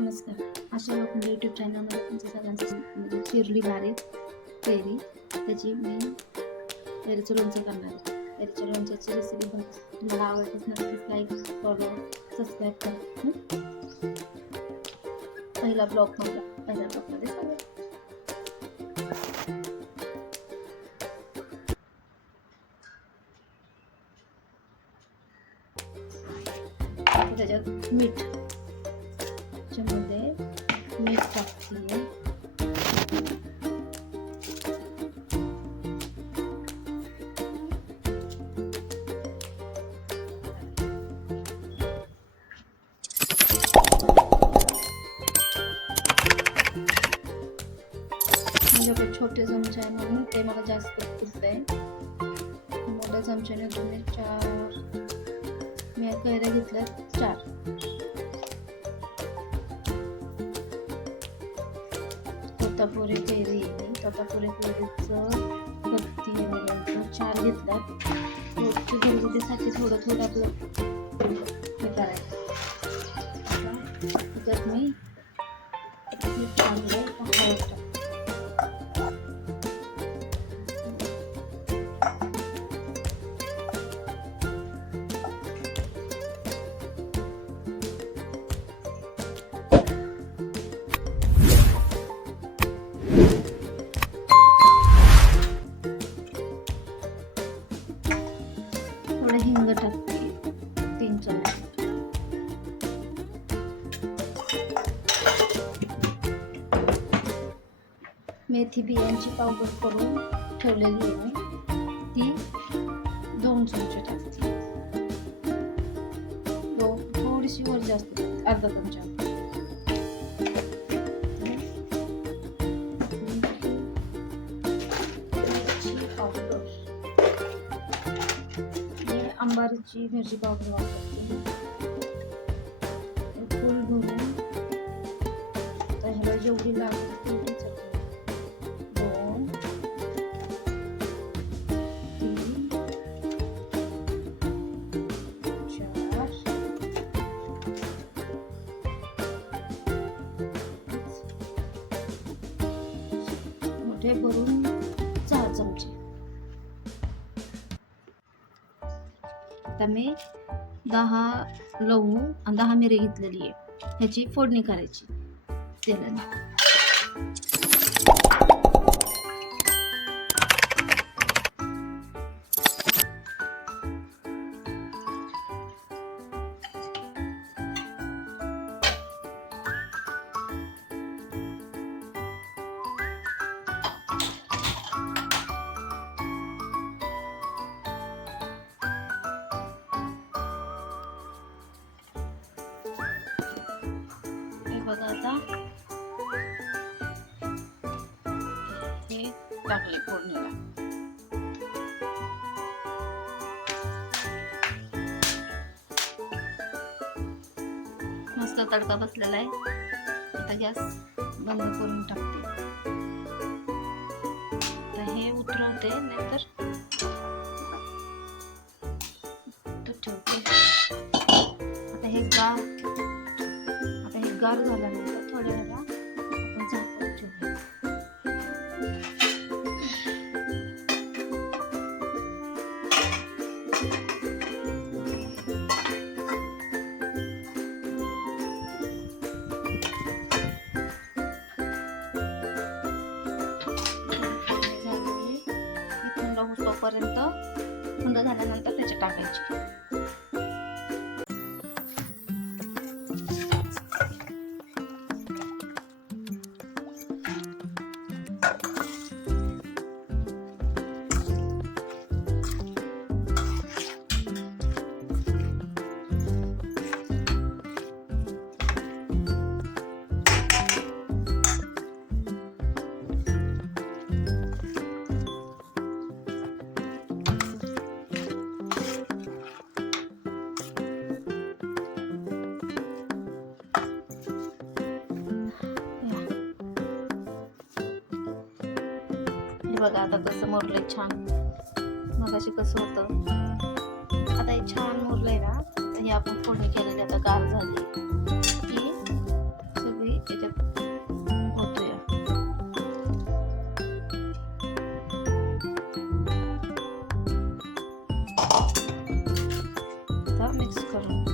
नमस्कार. आशा लोखंडे यूट्यूब चॅनलमध्ये तुमचं सगळ्यांचं म्हणजे चिरली बारीक कैरी, त्याची मी कैरीचं लोणचं करणार आहे. कैरीच्या लोणच्याची रेसिपी तुम्हाला आवडत नक्कीच लाईक, फॉलो, सबस्क्राईब करा. पहिल्या ब्लॉगमध्ये सांगा. त्याच्यात मीठ, त्याच्यामध्ये मीठ टाकते. माझ्याकडे छोटे चमचे आहे म्हणून ते मला जास्त पुरतंय. मोठ्या चमच्याने तुम्ही 4 मी कैऱ्या घेतल्या 4. तोतापुरी कैरी आहे. तोतापुरी कैरीचं 4 घेतल्यात. रोजची घरगुतीसाठी थोडं आपलं हे करायचं. त्याच्यात मी चांगलं हळद टाकते. हिंग टाकते 3 चमचे. मेथी बियांची पावडर करून ठेवलेली आहे ती 2 चमचे टाकते. थोडीशी वर जास्त अर्धा चमचा. अंबारीची मिरची पावडर वापरते. फुल भरून ह्याला जेवढी लागेल तेवढी चटणी. 2, 3, 4, मोठे भरून 4 चमचे. आता मी 10 लवंग आणि 10 मिरी घेतलेली आहे. ह्याची फोडणी करायची तेलाने. बघा आता हे टाकले फोडणीला. मस्त तडका बसलेला आहे. आता गॅस बंद करून टाकते. आता हे उतरवते नाहीतर ठेवते. आता हे गार झाल्यानंतर थोड्या वेळा आपण झाकून ठेवूया. तोपर्यंत थंड झाल्यानंतर त्याचे टाकायचे. बघा आता कसं मुरलंय छान. मगाशी कसं होतं. आता हे छान मुरलंय ना. तर हे आपण फोडणी केलेली आता गार झाली की मिक्स करून